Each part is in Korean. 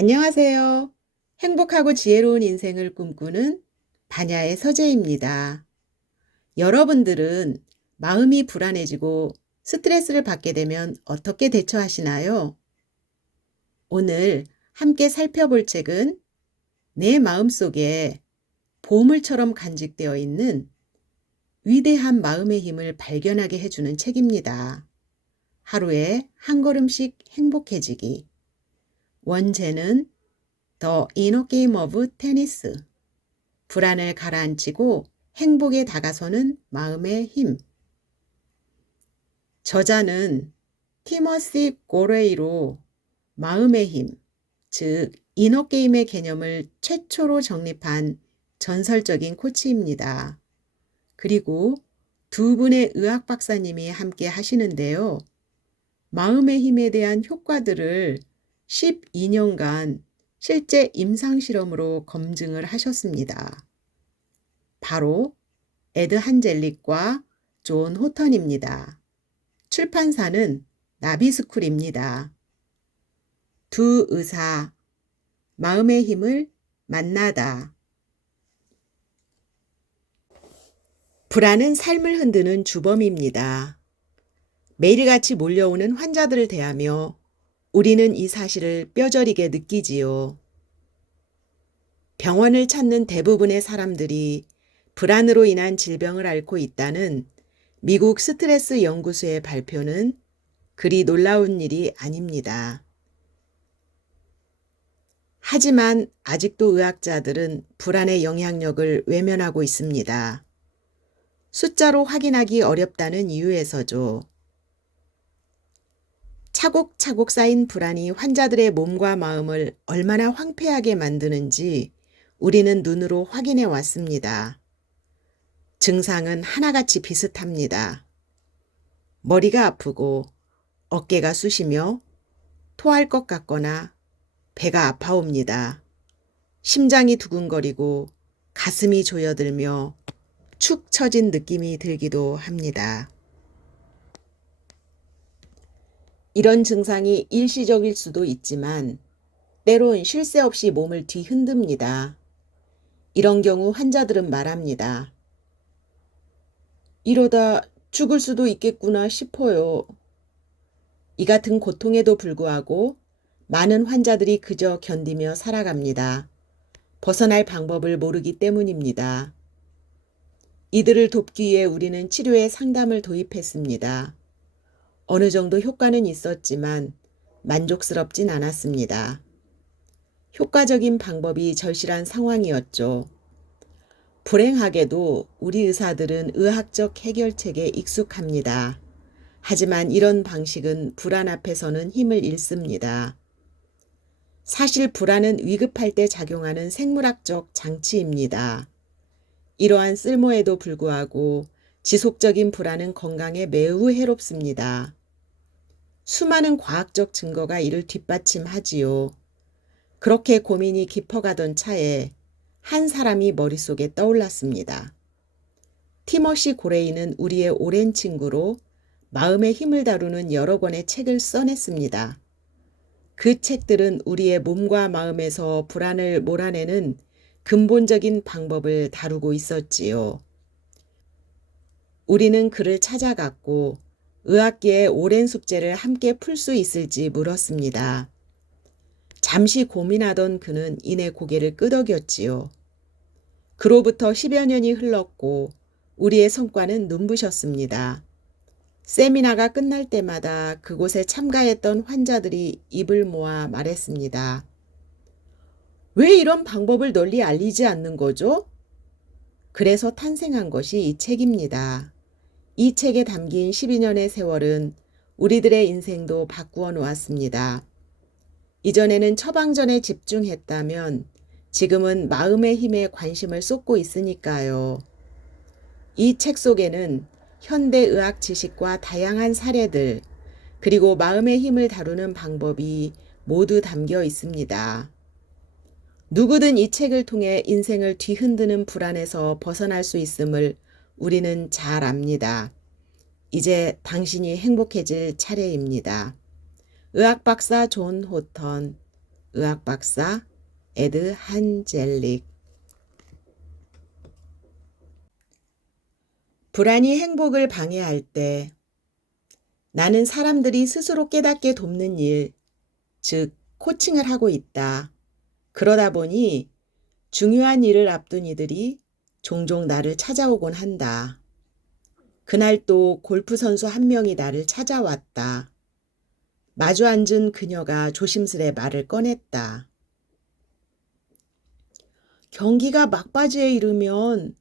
안녕하세요. 행복하고 지혜로운 인생을 꿈꾸는 반야의 서재입니다. 여러분들은 마음이 불안해지고 스트레스를 받게 되면 어떻게 대처하시나요? 오늘 함께 살펴볼 책은 내 마음속에 보물처럼 간직되어 있는 위대한 마음의 힘을 발견하게 해주는 책입니다. 하루에 한 걸음씩 행복해지기. 원제는 The Inner Game of Tennis. 불안을 가라앉히고 행복에 다가서는 마음의 힘. 저자는 티머시 고레이로 마음의 힘, 즉 이너게임의 개념을 최초로 정립한 전설적인 코치입니다. 그리고 두 분의 의학 박사님이 함께 하시는데요. 마음의 힘에 대한 효과들을 12년간 실제 임상실험으로 검증을 하셨습니다. 바로 에드 한젤릭과 존 호턴입니다. 출판사는 나비스쿨입니다. 두 의사, 마음의 힘을 만나다. 불안은 삶을 흔드는 주범입니다. 매일같이 몰려오는 환자들을 대하며 우리는 이 사실을 뼈저리게 느끼지요. 병원을 찾는 대부분의 사람들이 불안으로 인한 질병을 앓고 있다는 미국 스트레스 연구소의 발표는 그리 놀라운 일이 아닙니다. 하지만 아직도 의학자들은 불안의 영향력을 외면하고 있습니다. 숫자로 확인하기 어렵다는 이유에서죠. 차곡차곡 쌓인 불안이 환자들의 몸과 마음을 얼마나 황폐하게 만드는지 우리는 눈으로 확인해 왔습니다. 증상은 하나같이 비슷합니다. 머리가 아프고 어깨가 쑤시며 토할 것 같거나 배가 아파옵니다. 심장이 두근거리고 가슴이 조여들며 축 처진 느낌이 들기도 합니다. 이런 증상이 일시적일 수도 있지만 때론 쉴 새 없이 몸을 뒤흔듭니다. 이런 경우 환자들은 말합니다. 이러다 죽을 수도 있겠구나 싶어요. 이 같은 고통에도 불구하고 많은 환자들이 그저 견디며 살아갑니다. 벗어날 방법을 모르기 때문입니다. 이들을 돕기 위해 우리는 치료에 상담을 도입했습니다. 어느 정도 효과는 있었지만 만족스럽진 않았습니다. 효과적인 방법이 절실한 상황이었죠. 불행하게도 우리 의사들은 의학적 해결책에 익숙합니다. 하지만 이런 방식은 불안 앞에서는 힘을 잃습니다. 사실 불안은 위급할 때 작용하는 생물학적 장치입니다. 이러한 쓸모에도 불구하고 지속적인 불안은 건강에 매우 해롭습니다. 수많은 과학적 증거가 이를 뒷받침하지요. 그렇게 고민이 깊어가던 차에 한 사람이 머릿속에 떠올랐습니다. 티머시 고레이는 우리의 오랜 친구로 마음의 힘을 다루는 여러 권의 책을 써냈습니다. 그 책들은 우리의 몸과 마음에서 불안을 몰아내는 근본적인 방법을 다루고 있었지요. 우리는 그를 찾아갔고 의학계의 오랜 숙제를 함께 풀 수 있을지 물었습니다. 잠시 고민하던 그는 이내 고개를 끄덕였지요. 그로부터 10여 년이 흘렀고 우리의 성과는 눈부셨습니다. 세미나가 끝날 때마다 그곳에 참가했던 환자들이 입을 모아 말했습니다. 왜 이런 방법을 널리 알리지 않는 거죠? 그래서 탄생한 것이 이 책입니다. 이 책에 담긴 12년의 세월은 우리들의 인생도 바꾸어 놓았습니다. 이전에는 처방전에 집중했다면 지금은 마음의 힘에 관심을 쏟고 있으니까요. 이 책 속에는 현대의학 지식과 다양한 사례들, 그리고 마음의 힘을 다루는 방법이 모두 담겨 있습니다. 누구든 이 책을 통해 인생을 뒤흔드는 불안에서 벗어날 수 있음을 우리는 잘 압니다. 이제 당신이 행복해질 차례입니다. 의학 박사 존 호턴, 의학 박사 에드 한젤릭. 불안이 행복을 방해할 때 나는 사람들이 스스로 깨닫게 돕는 일, 즉 코칭을 하고 있다. 그러다 보니 중요한 일을 앞둔 이들이 종종 나를 찾아오곤 한다. 그날 또 골프 선수 한 명이 나를 찾아왔다. 마주 앉은 그녀가 조심스레 말을 꺼냈다. 경기가 막바지에 이르면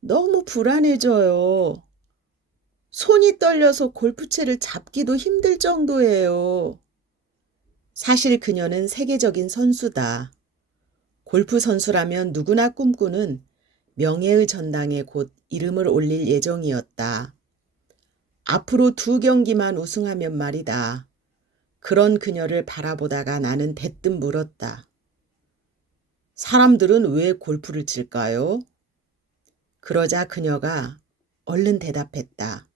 너무 불안해져요. 손이 떨려서 골프채를 잡기도 힘들 정도예요. 사실 그녀는 세계적인 선수다. 골프 선수라면 누구나 꿈꾸는 명예의 전당에 곧 이름을 올릴 예정이었다. 앞으로 2경기만 우승하면 말이다. 그런 그녀를 바라보다가 나는 대뜸 물었다. 사람들은 왜 골프를 칠까요? 그러자 그녀가 얼른 대답했다.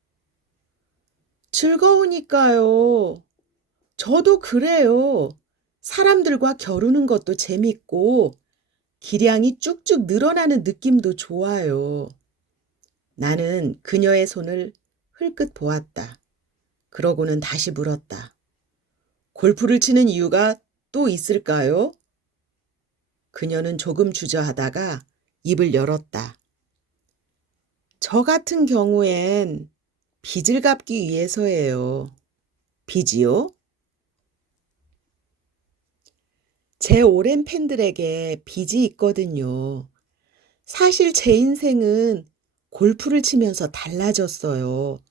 즐거우니까요. 저도 그래요. 사람들과 겨루는 것도 재밌고 기량이 쭉쭉 늘어나는 느낌도 좋아요. 나는 그녀의 손을 흘끗 보았다. 그러고는 다시 물었다. 골프를 치는 이유가 또 있을까요? 그녀는 조금 주저하다가 입을 열었다. 저 같은 경우엔 빚을 갚기 위해서예요. 빚이요? 제 오랜 팬들에게 빚이 있거든요. 사실 제 인생은 골프를 치면서 달라졌어요.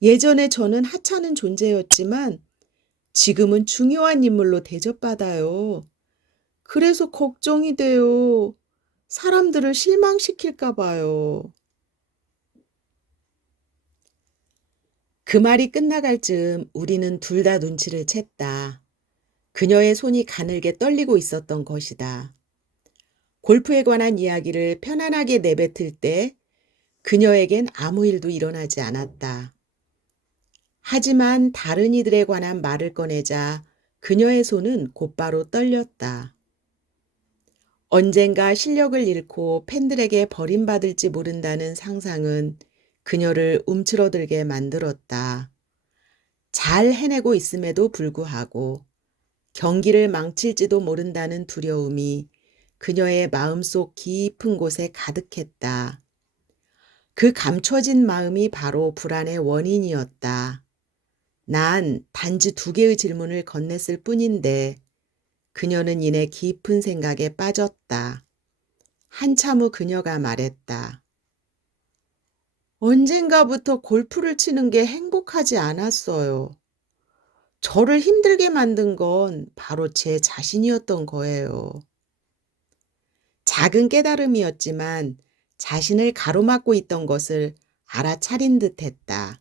예전에 저는 하찮은 존재였지만 지금은 중요한 인물로 대접받아요. 그래서 걱정이 돼요. 사람들을 실망시킬까 봐요. 그 말이 끝나갈 즈음 우리는 둘 다 눈치를 챘다. 그녀의 손이 가늘게 떨리고 있었던 것이다. 골프에 관한 이야기를 편안하게 내뱉을 때 그녀에겐 아무 일도 일어나지 않았다. 하지만 다른 이들에 관한 말을 꺼내자 그녀의 손은 곧바로 떨렸다. 언젠가 실력을 잃고 팬들에게 버림받을지 모른다는 상상은 그녀를 움츠러들게 만들었다. 잘 해내고 있음에도 불구하고 경기를 망칠지도 모른다는 두려움이 그녀의 마음속 깊은 곳에 가득했다. 그 감춰진 마음이 바로 불안의 원인이었다. 난 단지 2개의 질문을 건넸을 뿐인데 그녀는 이내 깊은 생각에 빠졌다. 한참 후 그녀가 말했다. 언젠가부터 골프를 치는 게 행복하지 않았어요. 저를 힘들게 만든 건 바로 제 자신이었던 거예요. 작은 깨달음이었지만 자신을 가로막고 있던 것을 알아차린 듯했다.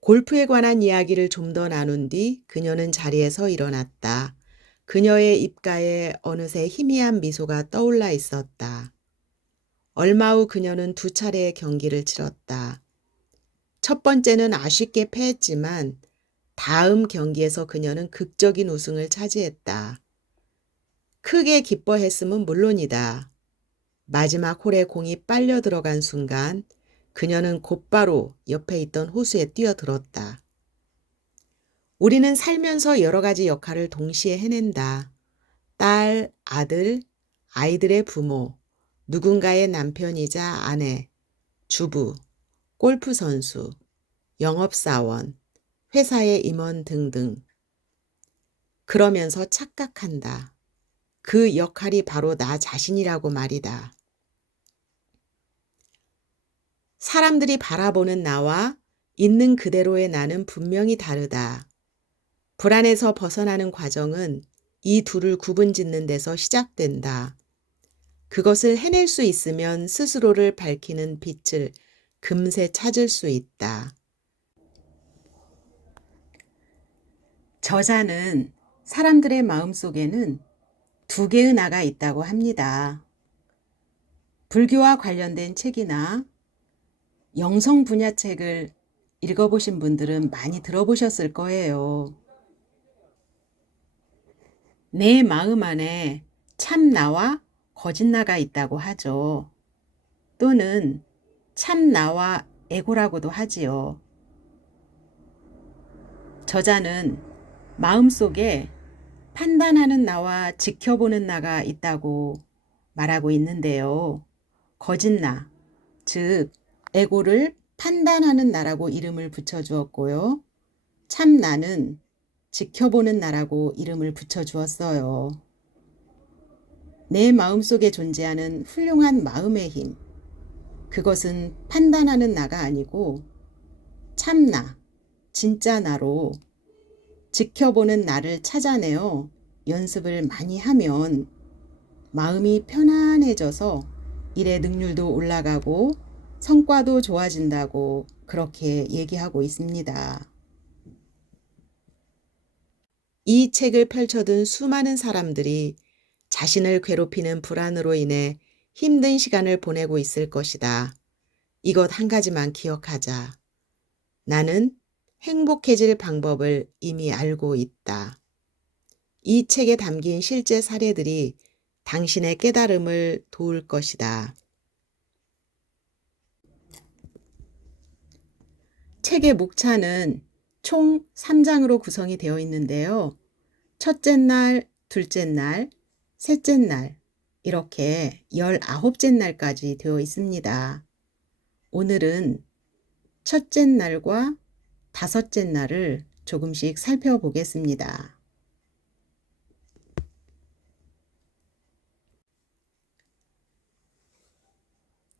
골프에 관한 이야기를 좀 더 나눈 뒤 그녀는 자리에서 일어났다. 그녀의 입가에 어느새 희미한 미소가 떠올라 있었다. 얼마 후 그녀는 2차례의 경기를 치렀다. 첫 번째는 아쉽게 패했지만 다음 경기에서 그녀는 극적인 우승을 차지했다. 크게 기뻐했음은 물론이다. 마지막 홀에 공이 빨려 들어간 순간 그녀는 곧바로 옆에 있던 호수에 뛰어들었다. 우리는 살면서 여러 가지 역할을 동시에 해낸다. 딸, 아들, 아이들의 부모, 누군가의 남편이자 아내, 주부, 골프 선수, 영업사원, 회사의 임원 등등. 그러면서 착각한다. 그 역할이 바로 나 자신이라고 말이다. 사람들이 바라보는 나와 있는 그대로의 나는 분명히 다르다. 불안에서 벗어나는 과정은 이 둘을 구분짓는 데서 시작된다. 그것을 해낼 수 있으면 스스로를 밝히는 빛을 금세 찾을 수 있다. 저자는 사람들의 마음속에는 2개의 나가 있다고 합니다. 불교와 관련된 책이나 영성 분야 책을 읽어보신 분들은 많이 들어보셨을 거예요. 내 마음 안에 참나와 거짓나가 있다고 하죠. 또는 참나와 에고라고도 하지요. 저자는 마음속에 판단하는 나와 지켜보는 나가 있다고 말하고 있는데요. 거짓나, 즉 에고를 판단하는 나라고 이름을 붙여주었고요. 참나는 지켜보는 나라고 이름을 붙여주었어요. 내 마음속에 존재하는 훌륭한 마음의 힘, 그것은 판단하는 나가 아니고 참나, 진짜 나로 지켜보는 나를 찾아내어 연습을 많이 하면 마음이 편안해져서 일의 능률도 올라가고 성과도 좋아진다고 그렇게 얘기하고 있습니다. 이 책을 펼쳐둔 수많은 사람들이 자신을 괴롭히는 불안으로 인해 힘든 시간을 보내고 있을 것이다. 이것 한 가지만 기억하자. 나는 행복해질 방법을 이미 알고 있다. 이 책에 담긴 실제 사례들이 당신의 깨달음을 도울 것이다. 책의 목차는 총 3장으로 구성이 되어 있는데요. 첫째 날, 둘째 날, 셋째 날 이렇게 19째 날까지 되어 있습니다. 오늘은 첫째 날과 다섯째 날을 조금씩 살펴보겠습니다.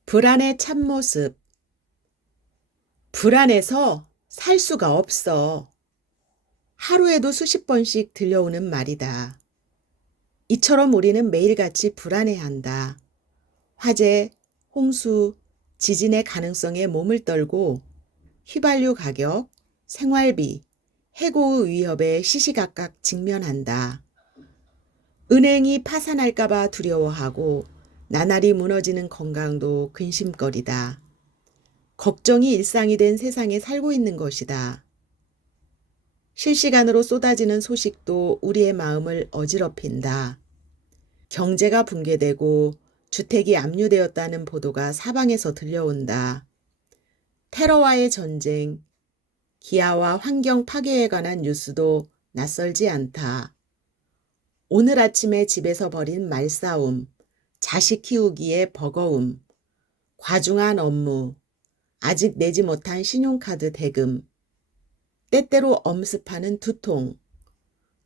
불안의 참모습. 불안해서 살 수가 없어. 하루에도 수십 번씩 들려오는 말이다. 이처럼 우리는 매일같이 불안해한다. 화재, 홍수, 지진의 가능성에 몸을 떨고 휘발유 가격, 생활비, 해고의 위협에 시시각각 직면한다. 은행이 파산할까봐 두려워하고 나날이 무너지는 건강도 근심거리다. 걱정이 일상이 된 세상에 살고 있는 것이다. 실시간으로 쏟아지는 소식도 우리의 마음을 어지럽힌다. 경제가 붕괴되고 주택이 압류되었다는 보도가 사방에서 들려온다. 테러와의 전쟁, 기아와 환경 파괴에 관한 뉴스도 낯설지 않다. 오늘 아침에 집에서 벌인 말싸움, 자식 키우기의 버거움, 과중한 업무, 아직 내지 못한 신용카드 대금, 때때로 엄습하는 두통,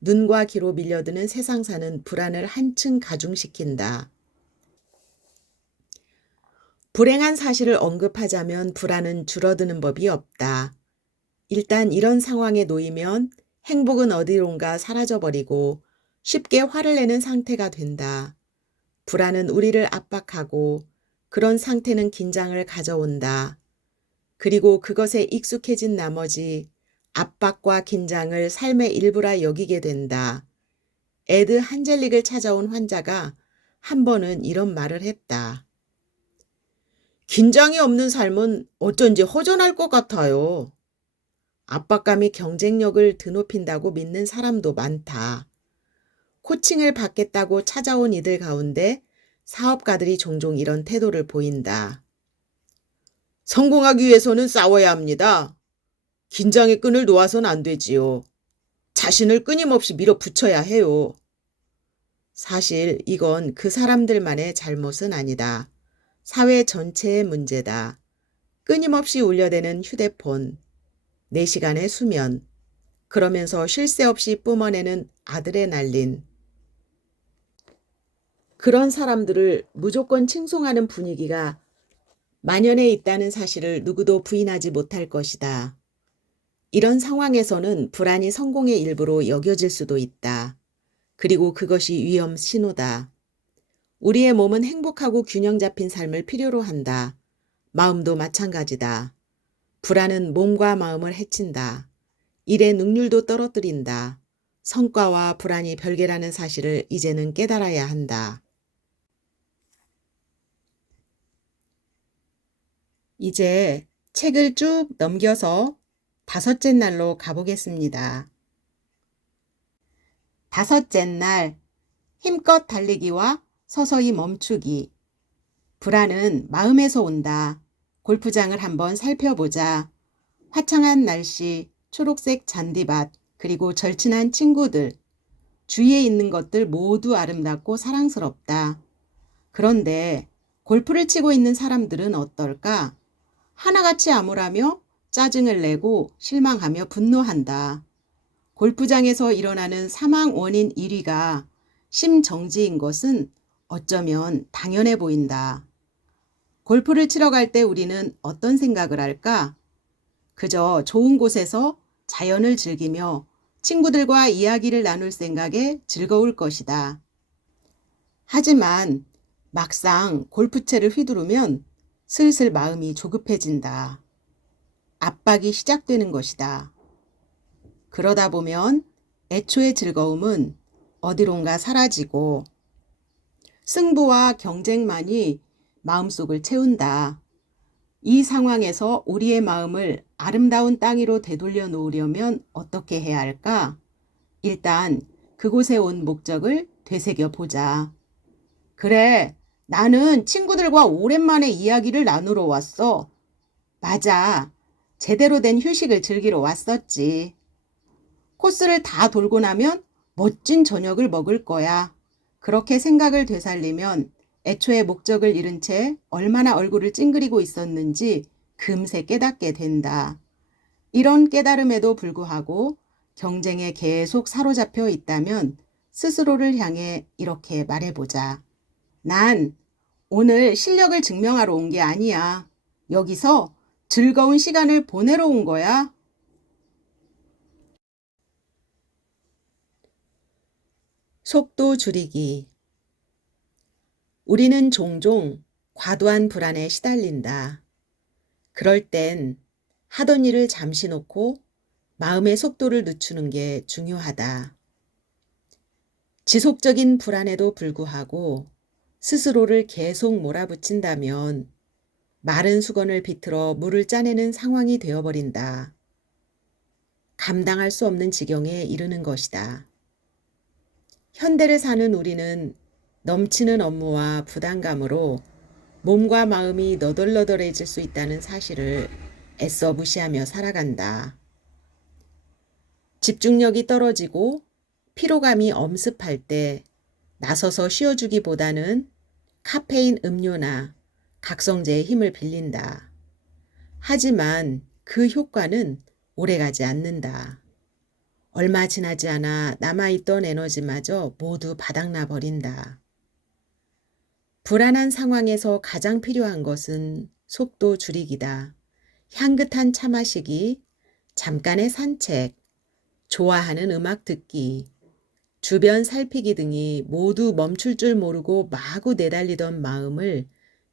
눈과 귀로 밀려드는 세상사는 불안을 한층 가중시킨다. 불행한 사실을 언급하자면 불안은 줄어드는 법이 없다. 일단 이런 상황에 놓이면 행복은 어디론가 사라져버리고 쉽게 화를 내는 상태가 된다. 불안은 우리를 압박하고 그런 상태는 긴장을 가져온다. 그리고 그것에 익숙해진 나머지 압박과 긴장을 삶의 일부라 여기게 된다. 에드 한젤릭을 찾아온 환자가 한 번은 이런 말을 했다. 긴장이 없는 삶은 어쩐지 허전할 것 같아요. 압박감이 경쟁력을 드높인다고 믿는 사람도 많다. 코칭을 받겠다고 찾아온 이들 가운데 사업가들이 종종 이런 태도를 보인다. 성공하기 위해서는 싸워야 합니다. 긴장의 끈을 놓아선 안 되지요. 자신을 끊임없이 밀어붙여야 해요. 사실 이건 그 사람들만의 잘못은 아니다. 사회 전체의 문제다. 끊임없이 울려대는 휴대폰, 4시간의 수면, 그러면서 쉴 새 없이 뿜어내는 아드레날린. 그런 사람들을 무조건 칭송하는 분위기가 만연해 있다는 사실을 누구도 부인하지 못할 것이다. 이런 상황에서는 불안이 성공의 일부로 여겨질 수도 있다. 그리고 그것이 위험 신호다. 우리의 몸은 행복하고 균형 잡힌 삶을 필요로 한다. 마음도 마찬가지다. 불안은 몸과 마음을 해친다. 일의 능률도 떨어뜨린다. 성과와 불안이 별개라는 사실을 이제는 깨달아야 한다. 이제 책을 쭉 넘겨서 다섯째 날로 가보겠습니다. 다섯째 날, 힘껏 달리기와 서서히 멈추기. 불안은 마음에서 온다. 골프장을 한번 살펴보자. 화창한 날씨, 초록색 잔디밭, 그리고 절친한 친구들. 주위에 있는 것들 모두 아름답고 사랑스럽다. 그런데 골프를 치고 있는 사람들은 어떨까? 하나같이 암울하며 짜증을 내고 실망하며 분노한다. 골프장에서 일어나는 사망 원인 1위가 심정지인 것은 어쩌면 당연해 보인다. 골프를 치러 갈 때 우리는 어떤 생각을 할까? 그저 좋은 곳에서 자연을 즐기며 친구들과 이야기를 나눌 생각에 즐거울 것이다. 하지만 막상 골프채를 휘두르면 슬슬 마음이 조급해진다. 압박이 시작되는 것이다. 그러다 보면 애초의 즐거움은 어디론가 사라지고 승부와 경쟁만이 마음속을 채운다. 이 상황에서 우리의 마음을 아름다운 땅 위로 되돌려 놓으려면 어떻게 해야 할까? 일단 그곳에 온 목적을 되새겨 보자. 그래, 나는 친구들과 오랜만에 이야기를 나누러 왔어. 맞아, 제대로 된 휴식을 즐기러 왔었지. 코스를 다 돌고 나면 멋진 저녁을 먹을 거야. 그렇게 생각을 되살리면 애초에 목적을 잃은 채 얼마나 얼굴을 찡그리고 있었는지 금세 깨닫게 된다. 이런 깨달음에도 불구하고 경쟁에 계속 사로잡혀 있다면 스스로를 향해 이렇게 말해보자. 난 오늘 실력을 증명하러 온 게 아니야. 여기서 즐거운 시간을 보내러 온 거야. 속도 줄이기. 우리는 종종 과도한 불안에 시달린다. 그럴 땐 하던 일을 잠시 놓고 마음의 속도를 늦추는 게 중요하다. 지속적인 불안에도 불구하고 스스로를 계속 몰아붙인다면 마른 수건을 비틀어 물을 짜내는 상황이 되어버린다. 감당할 수 없는 지경에 이르는 것이다. 현대를 사는 우리는 넘치는 업무와 부담감으로 몸과 마음이 너덜너덜해질 수 있다는 사실을 애써 무시하며 살아간다. 집중력이 떨어지고 피로감이 엄습할 때 나서서 쉬어주기보다는 카페인 음료나 각성제의 힘을 빌린다. 하지만 그 효과는 오래가지 않는다. 얼마 지나지 않아 남아있던 에너지마저 모두 바닥나 버린다. 불안한 상황에서 가장 필요한 것은 속도 줄이기다. 향긋한 차 마시기, 잠깐의 산책, 좋아하는 음악 듣기, 주변 살피기 등이 모두 멈출 줄 모르고 마구 내달리던 마음을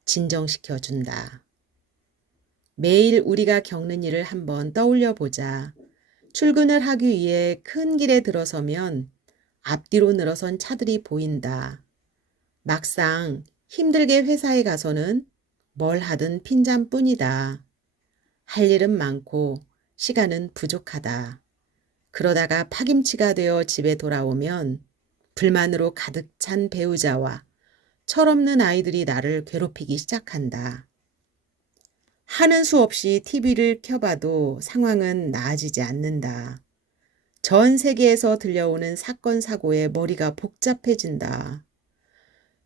진정시켜준다. 매일 우리가 겪는 일을 한번 떠올려 보자. 출근을 하기 위해 큰 길에 들어서면 앞뒤로 늘어선 차들이 보인다. 막상 힘들게 회사에 가서는 뭘 하든 핀잔뿐이다. 할 일은 많고 시간은 부족하다. 그러다가 파김치가 되어 집에 돌아오면 불만으로 가득 찬 배우자와 철없는 아이들이 나를 괴롭히기 시작한다. 하는 수 없이 TV를 켜봐도 상황은 나아지지 않는다. 전 세계에서 들려오는 사건 사고에 머리가 복잡해진다.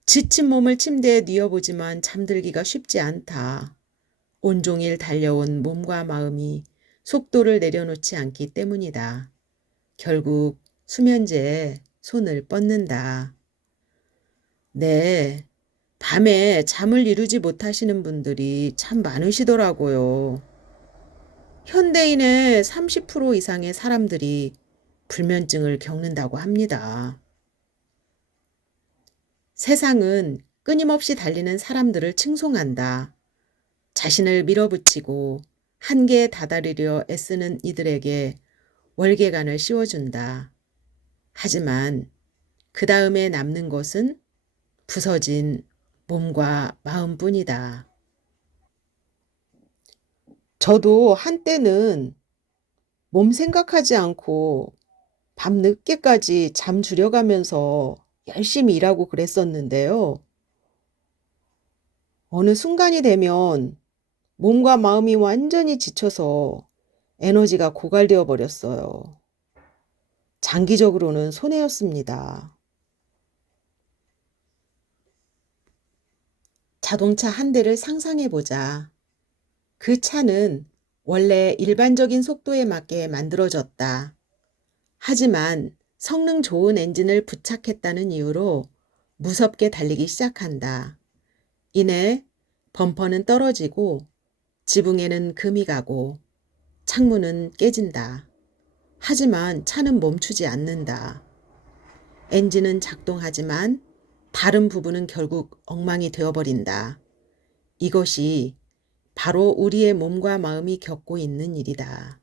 지친 몸을 침대에 뉘어보지만 잠들기가 쉽지 않다. 온종일 달려온 몸과 마음이 속도를 내려놓지 않기 때문이다. 결국 수면제에 손을 뻗는다. 네, 밤에 잠을 이루지 못하시는 분들이 참 많으시더라고요. 현대인의 30% 이상의 사람들이 불면증을 겪는다고 합니다. 세상은 끊임없이 달리는 사람들을 칭송한다. 자신을 밀어붙이고 한계에 다다르려 애쓰는 이들에게 월계관을 씌워준다. 하지만 그 다음에 남는 것은 부서진 몸과 마음뿐이다. 저도 한때는 몸 생각하지 않고 밤 늦게까지 잠 줄여가면서 열심히 일하고 그랬었는데요. 어느 순간이 되면 몸과 마음이 완전히 지쳐서 에너지가 고갈되어 버렸어요. 장기적으로는 손해였습니다. 자동차 한 대를 상상해 보자. 그 차는 원래 일반적인 속도에 맞게 만들어졌다. 하지만 성능 좋은 엔진을 부착했다는 이유로 무섭게 달리기 시작한다. 이내 범퍼는 떨어지고 지붕에는 금이 가고 창문은 깨진다. 하지만 차는 멈추지 않는다. 엔진은 작동하지만 다른 부분은 결국 엉망이 되어버린다. 이것이 바로 우리의 몸과 마음이 겪고 있는 일이다.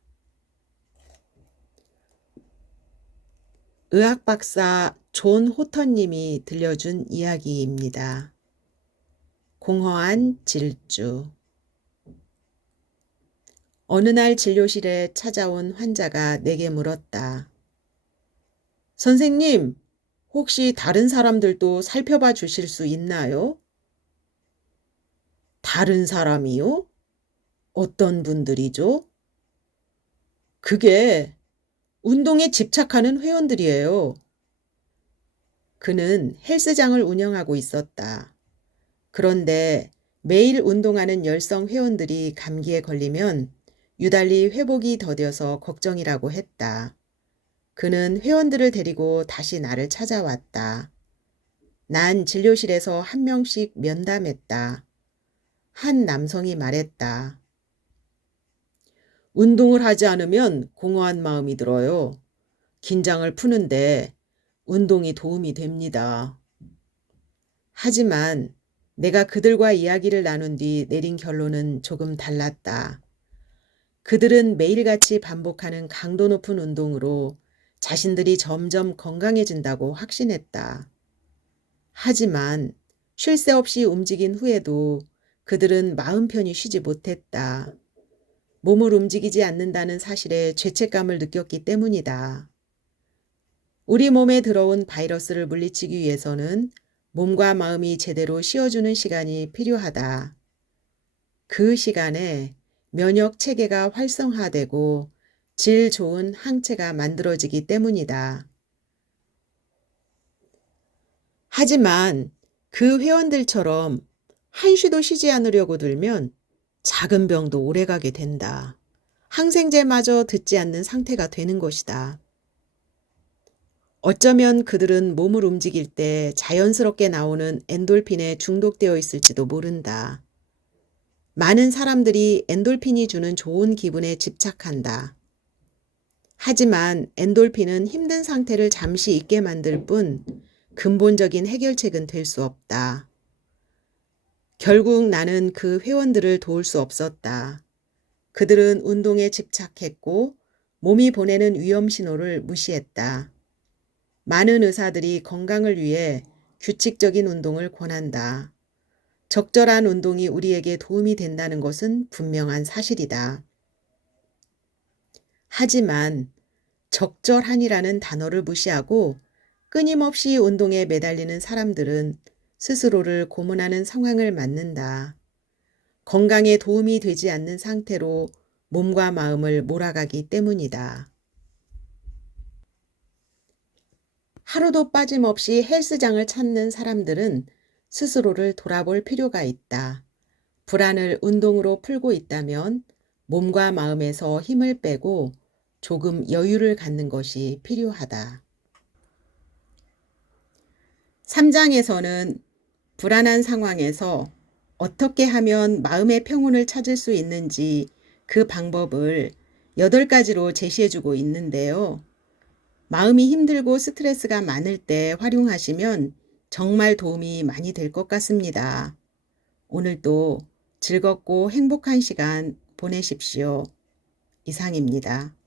의학 박사 존 호턴님이 들려준 이야기입니다. 공허한 질주. 어느 날 진료실에 찾아온 환자가 내게 물었다. 선생님, 혹시 다른 사람들도 살펴봐 주실 수 있나요? 다른 사람이요? 어떤 분들이죠? 그게 운동에 집착하는 회원들이에요. 그는 헬스장을 운영하고 있었다. 그런데 매일 운동하는 열성 회원들이 감기에 걸리면 유달리 회복이 더뎌서 걱정이라고 했다. 그는 회원들을 데리고 다시 나를 찾아왔다. 난 진료실에서 한 명씩 면담했다. 한 남성이 말했다. 운동을 하지 않으면 공허한 마음이 들어요. 긴장을 푸는데 운동이 도움이 됩니다. 하지만 내가 그들과 이야기를 나눈 뒤 내린 결론은 조금 달랐다. 그들은 매일같이 반복하는 강도 높은 운동으로 자신들이 점점 건강해진다고 확신했다. 하지만 쉴 새 없이 움직인 후에도 그들은 마음 편히 쉬지 못했다. 몸을 움직이지 않는다는 사실에 죄책감을 느꼈기 때문이다. 우리 몸에 들어온 바이러스를 물리치기 위해서는 몸과 마음이 제대로 쉬어주는 시간이 필요하다. 그 시간에 면역 체계가 활성화되고 질 좋은 항체가 만들어지기 때문이다. 하지만 그 회원들처럼 한쉬도 쉬지 않으려고 들면 작은 병도 오래가게 된다. 항생제마저 듣지 않는 상태가 되는 것이다. 어쩌면 그들은 몸을 움직일 때 자연스럽게 나오는 엔돌핀에 중독되어 있을지도 모른다. 많은 사람들이 엔돌핀이 주는 좋은 기분에 집착한다. 하지만 엔돌핀은 힘든 상태를 잠시 잊게 만들 뿐 근본적인 해결책은 될 수 없다. 결국 나는 그 회원들을 도울 수 없었다. 그들은 운동에 집착했고 몸이 보내는 위험 신호를 무시했다. 많은 의사들이 건강을 위해 규칙적인 운동을 권한다. 적절한 운동이 우리에게 도움이 된다는 것은 분명한 사실이다. 하지만 적절한이라는 단어를 무시하고 끊임없이 운동에 매달리는 사람들은 스스로를 고문하는 상황을 맞는다. 건강에 도움이 되지 않는 상태로 몸과 마음을 몰아가기 때문이다. 하루도 빠짐없이 헬스장을 찾는 사람들은 스스로를 돌아볼 필요가 있다. 불안을 운동으로 풀고 있다면 몸과 마음에서 힘을 빼고 조금 여유를 갖는 것이 필요하다. 3장에서는 불안한 상황에서 어떻게 하면 마음의 평온을 찾을 수 있는지 그 방법을 8가지로 제시해주고 있는데요. 마음이 힘들고 스트레스가 많을 때 활용하시면 정말 도움이 많이 될 것 같습니다. 오늘도 즐겁고 행복한 시간 보내십시오. 이상입니다.